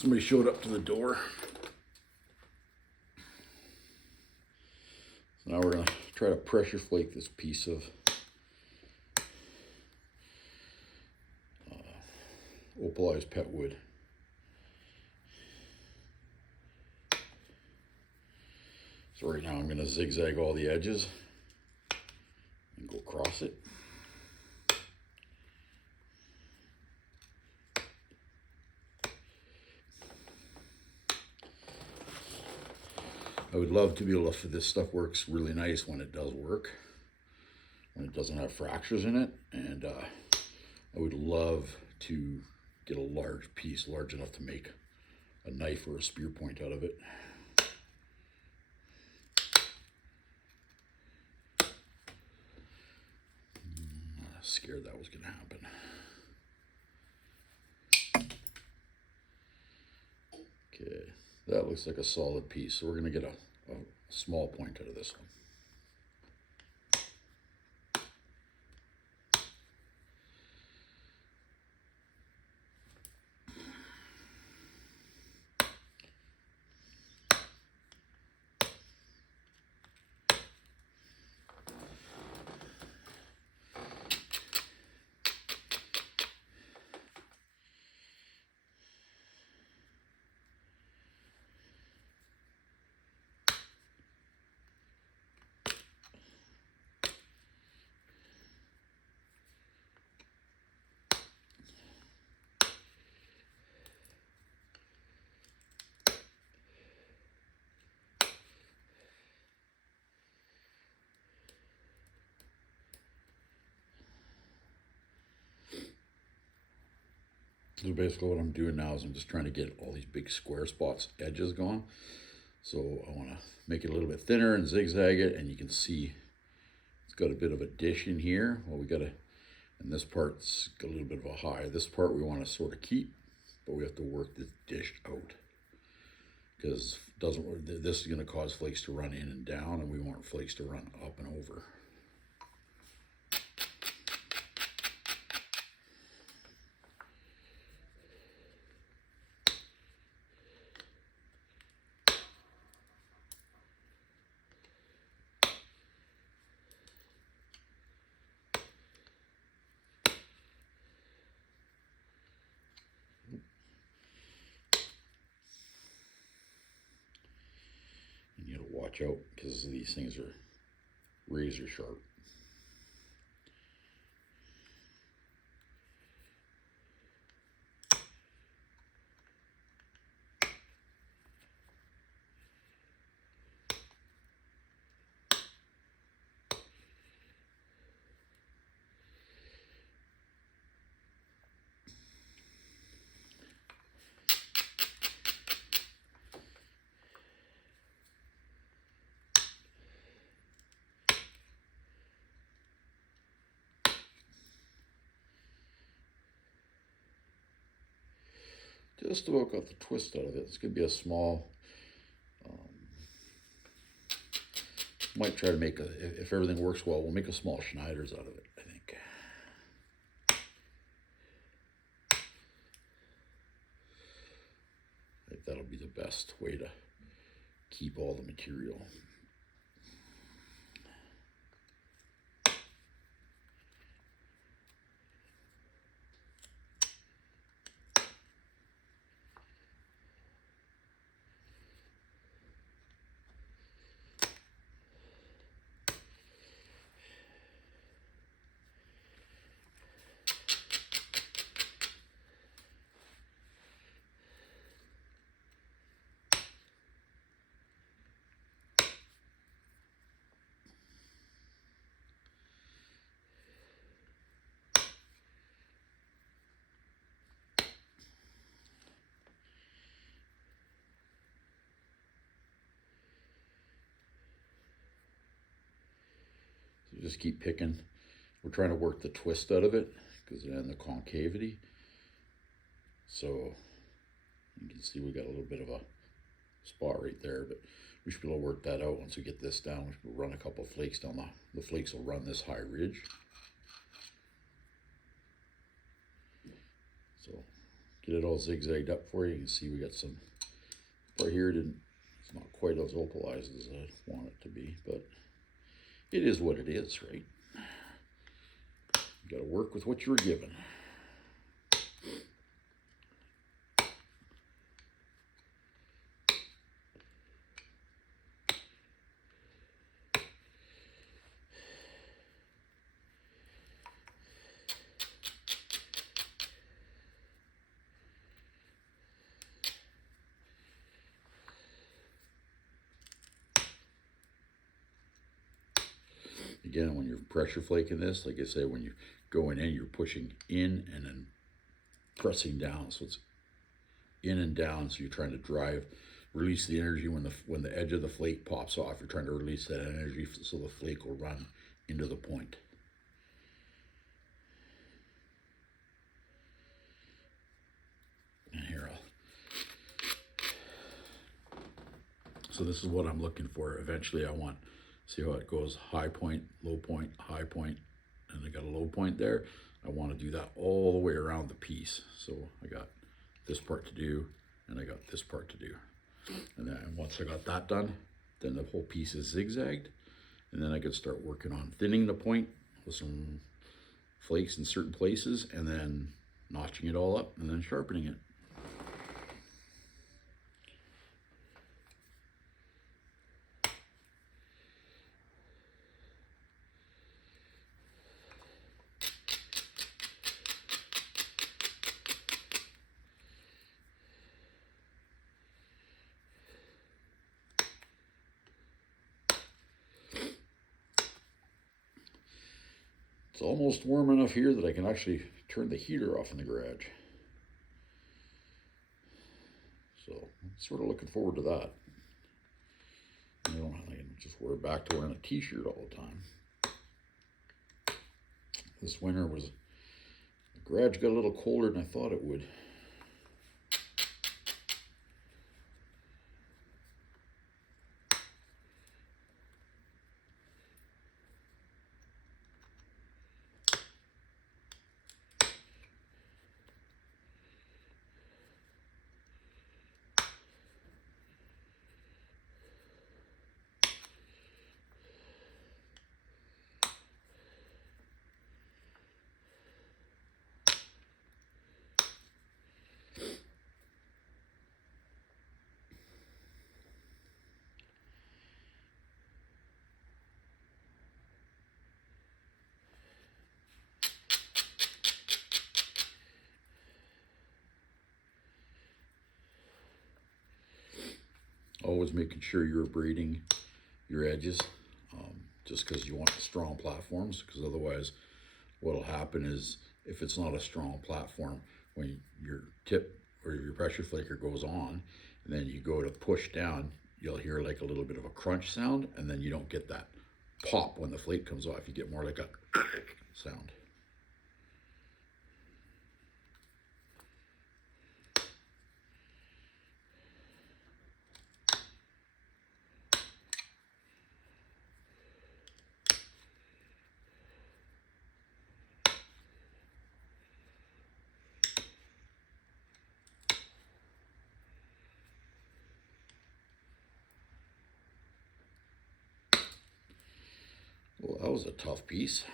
Somebody showed up to the door. So now we're going to try to pressure flake this piece of opalized pet wood. So right now I'm going to zigzag all the edges and go across it. I would love to be able to, this stuff works really nice when it does work, when it doesn't have fractures in it, and I would love to get a large piece, large enough to make a knife or a spear point out of it. I was scared that was going to happen. Okay, that looks like a solid piece, so we're going to get a small point out of this one. So basically what I'm doing now is I'm just trying to get all these big square spots, edges gone. So I want to make it a little bit thinner and zigzag it, and you can see it's got a bit of a dish in here. Well, we got to, and this part's got a little bit of a high. This part we want to sort of keep, but we have to work this dish out, because this is going to cause flakes to run in and down, and we want flakes to run up and over. You got to watch out because these things are razor sharp. Just about got the twist out of it. It's going to be a small, might try to make if everything works well, we'll make a small Schneider's out of it, I think. I think that'll be the best way to keep all the material. So just keep picking. We're trying to work the twist out of it because and the concavity. So you can see we got a little bit of a spot right there, but we should be able to work that out once we get this down. We should run a couple of flakes down the flakes will run this high ridge. So get it all zigzagged up for you. You can see we got some part here. It's not quite as opalized as I want it to be, but it is what it is, right? You got to work with what you were given. Again, when you're pressure flaking this, like I say, when you're going in, you're pushing in and then pressing down. So it's in and down. So you're trying to release the energy when the edge of the flake pops off. You're trying to release that energy so the flake will run into the point. And here so this is what I'm looking for. Eventually I want, see how it goes, high point, high point, and I got a low point there. I want to do that all the way around the piece. So I got this part to do, and I got this part to do. And then once I got that done, then the whole piece is zigzagged. And then I could start working on thinning the point with some flakes in certain places, and then notching it all up, and then sharpening it. It's almost warm enough here that I can actually turn the heater off in the garage. So I'm sort of looking forward to that. I can just wear back to wearing a t-shirt all the time. This winter the garage got a little colder than I thought it would. Always making sure you're braiding your edges, just because you want strong platforms, because otherwise what'll happen is if it's not a strong platform, when your tip or your pressure flaker goes on and then you go to push down, you'll hear like a little bit of a crunch sound, and then you don't get that pop when the flake comes off. You get more like a sound. Well, that was a tough piece.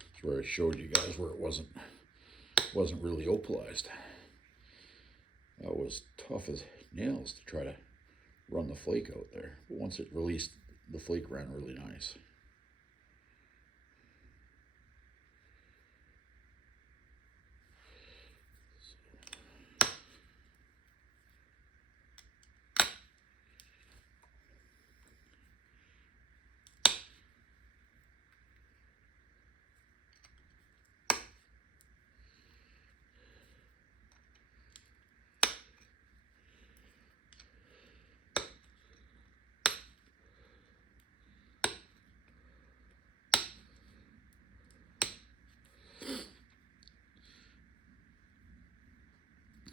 That's where I showed you guys where it wasn't really opalized. That was tough as nails to try to run the flake out there. But once it released, the flake ran really nice.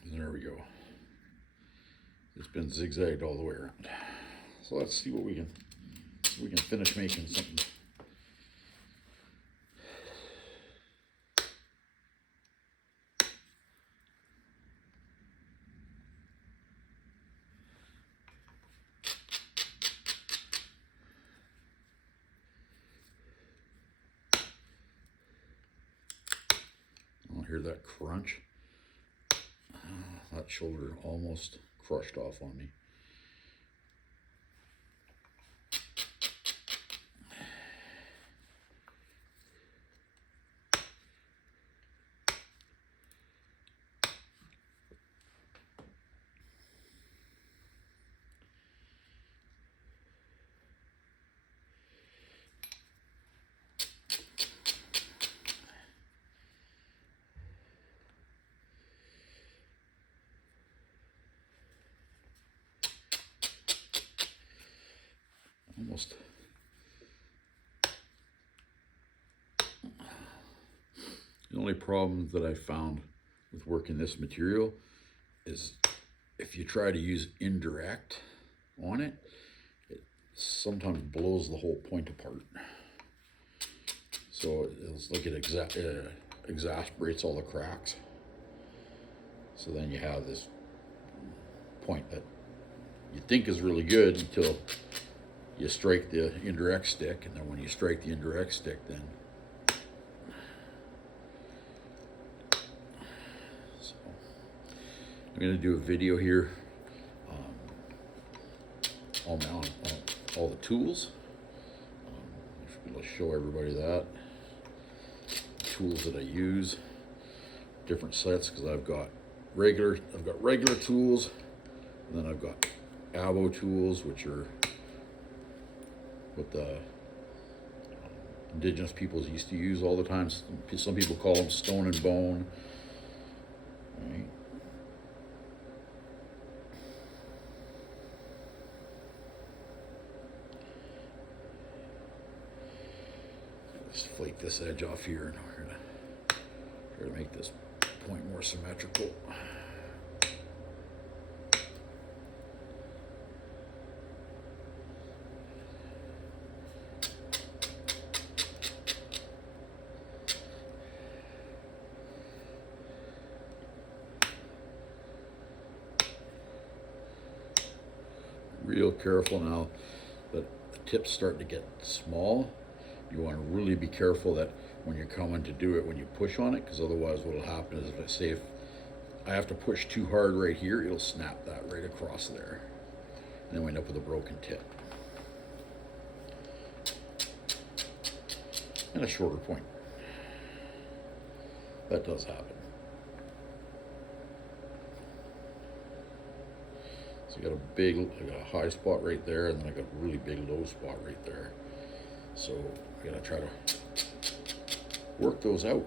There we go. It's been zigzagged all the way around. So let's see what we can finish making something. hear that crunch? That shoulder almost crushed off on me. Almost. The only problem that I found with working this material is if you try to use indirect on it, it sometimes blows the whole point apart. So it's like it exasperates all the cracks. So then you have this point that you think is really good until you strike the indirect stick, and then when you strike the indirect stick, then so I'm going to do a video here on all the tools. I should be able to show everybody that tools that I use, different sets, because I've got regular tools, and then I've got avo tools, which are what the indigenous peoples used to use all the time. Some people call them stone and bone. Right. Let's flake this edge off here, and we're gonna try to make this point more symmetrical. Real careful now that the tip's starting to get small. You want to really be careful that when you're coming to do it, when you push on it, because otherwise what will happen is if I have to push too hard right here, it'll snap that right across there, and then we end up with a broken tip and a shorter point. That does happen. So I got a high spot right there, and then I got a really big low spot right there. So I gotta try to work those out.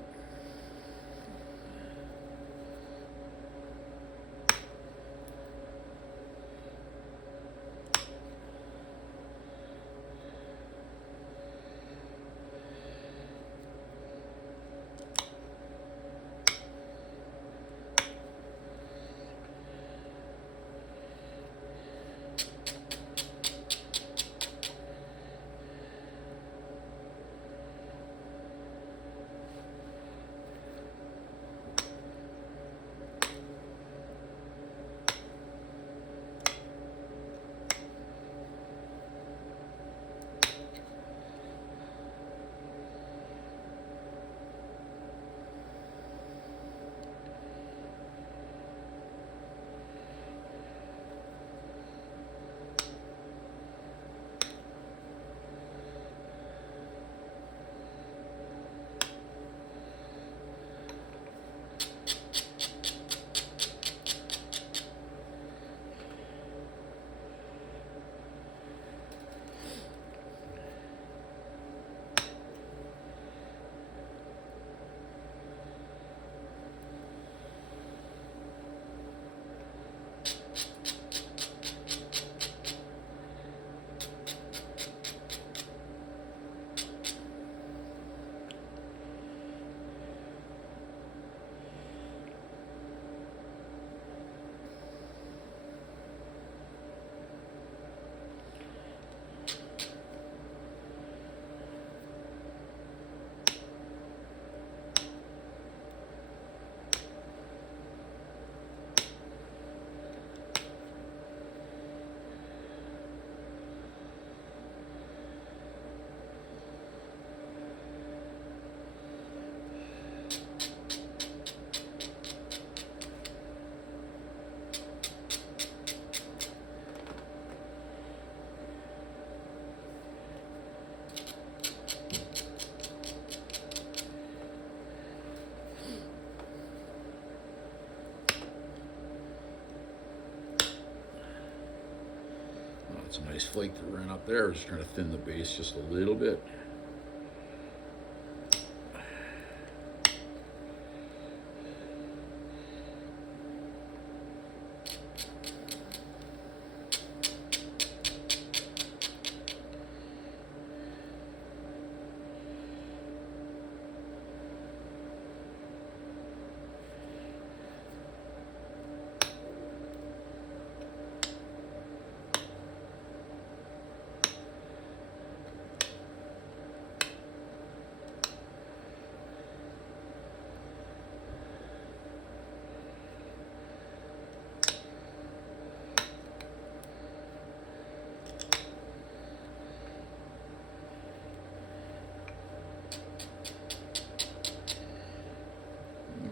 That's a nice flake that ran up there. Just trying to thin the base just a little bit.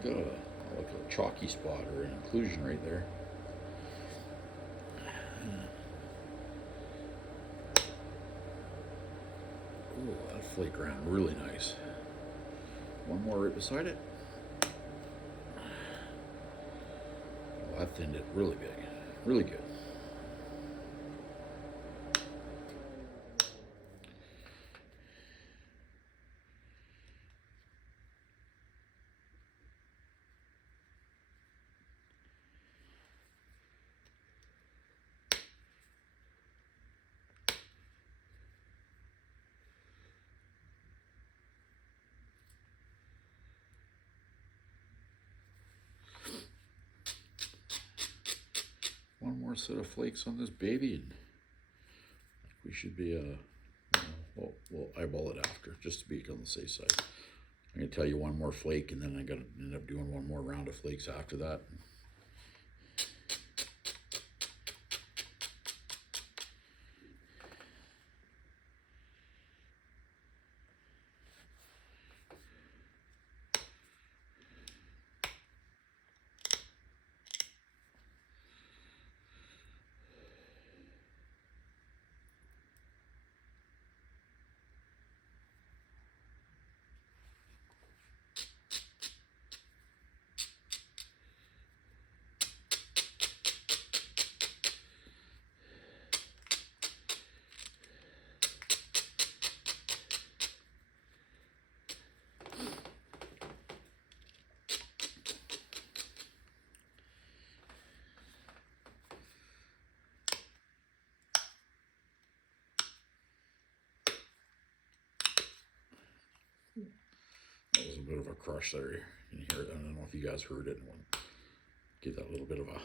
Got like a chalky spot or an inclusion right there. Ooh, that flake ran really nice. One more right beside it. Oh, that thinned it really big. Really good. One more set of flakes on this baby, and we should be well, we'll eyeball it after, just to be on the safe side. I'm gonna tell you one more flake, and then I gotta end up doing one more round of flakes after that. That was a bit of a crush there. You can hear it. I don't know if you guys heard it. Give that little bit of a,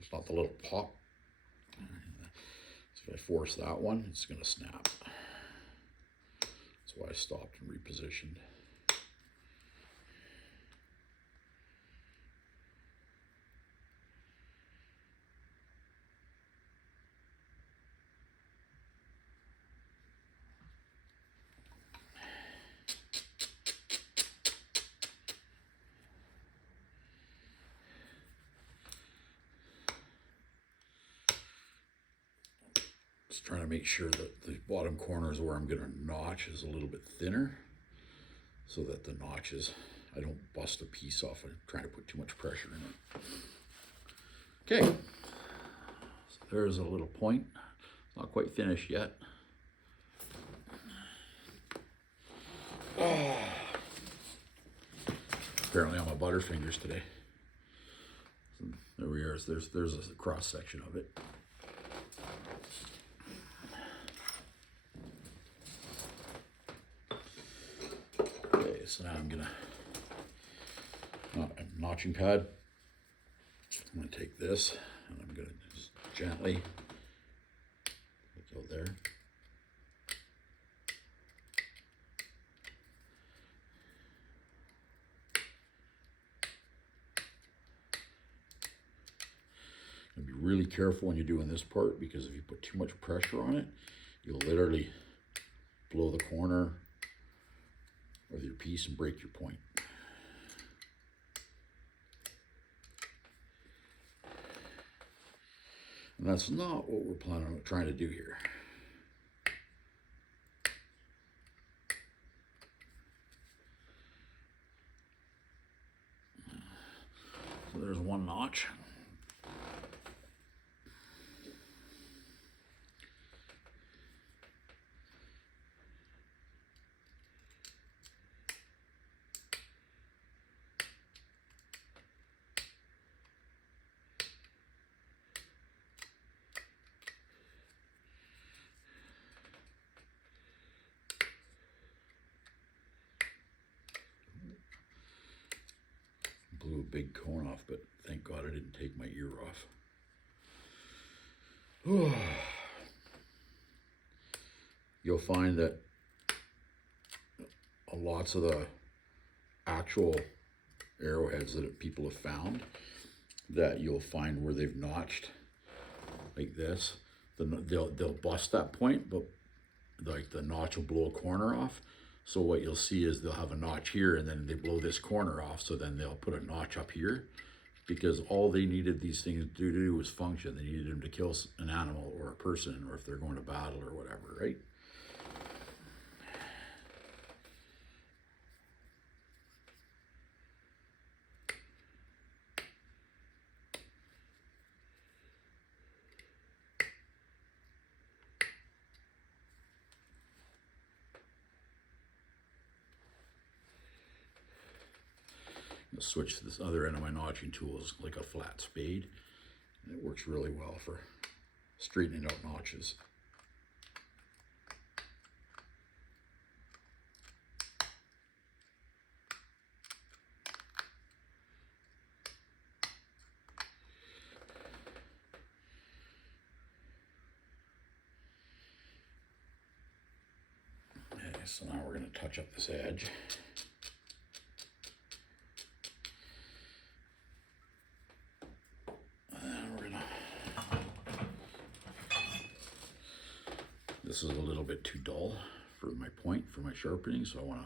it's not the little pop. So if I force that one, it's going to snap. That's why I stopped and repositioned. Just trying to make sure that the bottom corner is where I'm going to notch is a little bit thinner, so that the notches, I don't bust a piece off and trying to put too much pressure in it. Okay, so there's a little point. Not quite finished yet. Oh. Apparently I'm a butterfingers today. So there we are. There's a cross section of it. Okay, so now I'm gonna notching pad. I'm gonna take this and I'm gonna just gently go there. And be really careful when you're doing this part, because if you put too much pressure on it, you'll literally blow the corner of your piece and break your point. And that's not what we're planning on trying to do here. So there's one notch. big cone off, but thank God I didn't take my ear off. You'll find that lots of the actual arrowheads that people have found, that you'll find where they've notched like this, they'll bust that point, but like the notch will blow a corner off. So what you'll see is they'll have a notch here, and then they blow this corner off, so then they'll put a notch up here, because all they needed these things to do was function. They needed them to kill an animal or a person, or if they're going to battle or whatever, right? I'll switch to this other end of my notching tool, is like a flat spade, and it works really well for straightening out notches. Okay, so now we're going to touch up this edge. This is a little bit too dull for my point, for my sharpening, so I want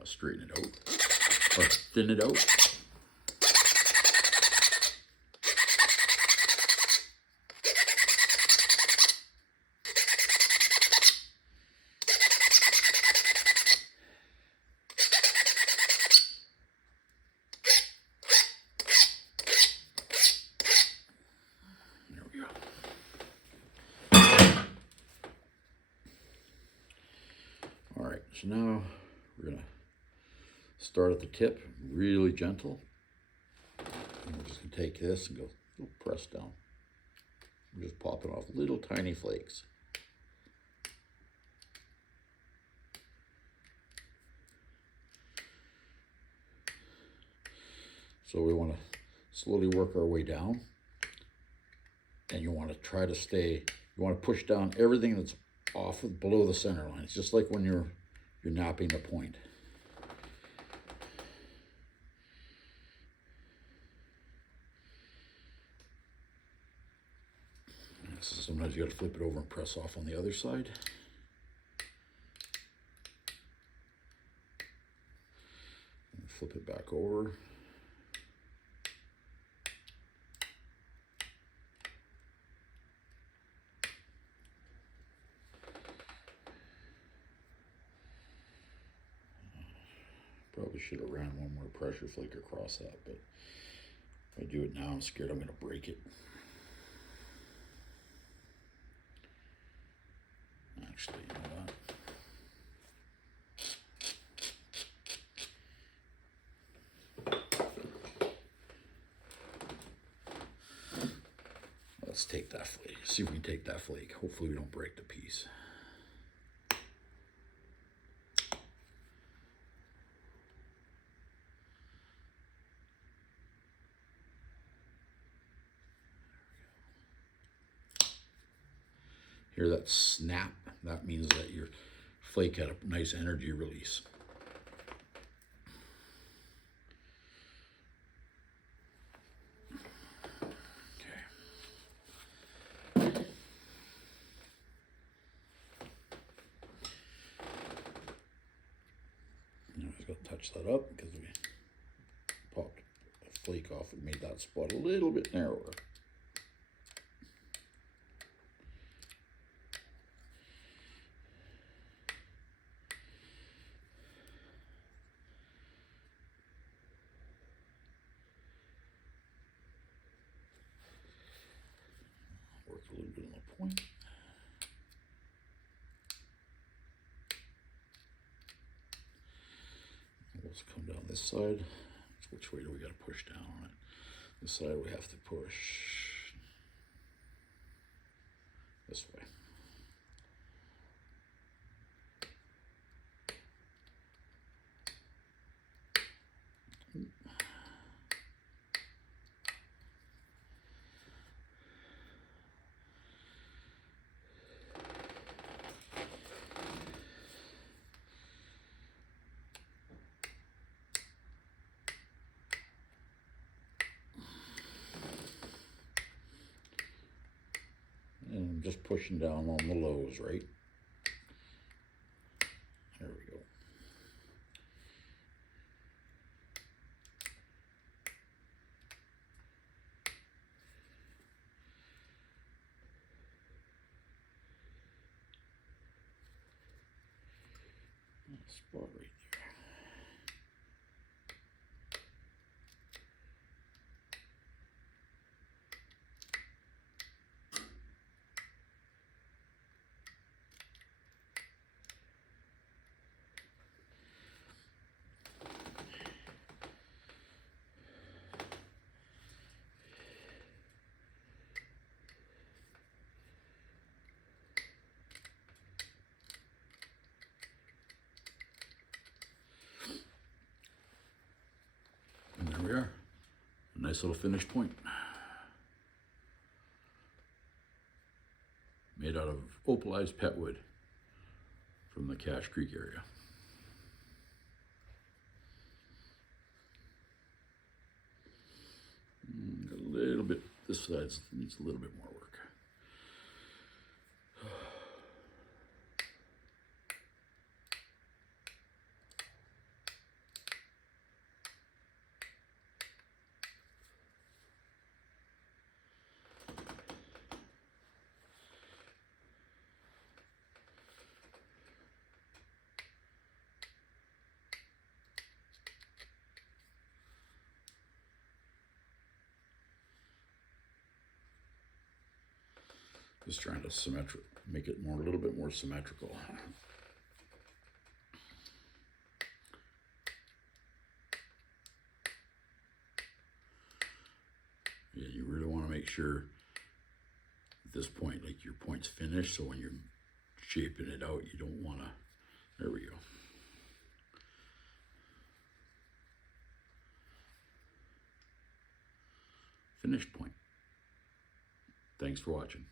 to straighten it out, or thin it out. So now we're going to start at the tip, really gentle. And we're just going to take this and go press down. I'm just popping off little tiny flakes. So we want to slowly work our way down. And you want to try to stay, you want to push down everything that's off of below the center line. It's just like when you're napping the point. So sometimes you got to flip it over and press off on the other side. And flip it back over. Probably should have ran one more pressure flake across that, but if I do it now, I'm scared I'm going to break it. Actually, you know what? Let's take that flake. See if we can take that flake. Hopefully we don't break the piece. Hear that snap? That means that your flake had a nice energy release. Okay. Now I just got to touch that up because we popped a flake off and made that spot a little bit narrower. Work a little bit on the point. Let's come down this side. Which way do we got to push down on it? This side we have to push this way. I'm just pushing down on the lows, right? There we go. Spot right there. And there we are. A nice little finished point. Made out of opalized pet wood from the Cache Creek area. A little bit, this side needs a little bit more work. Just trying to make it a little bit more symmetrical. Yeah, you really want to make sure at this point, like your point's finished, so when you're shaping it out, you don't want to, there we go. Finished point. Thanks for watching.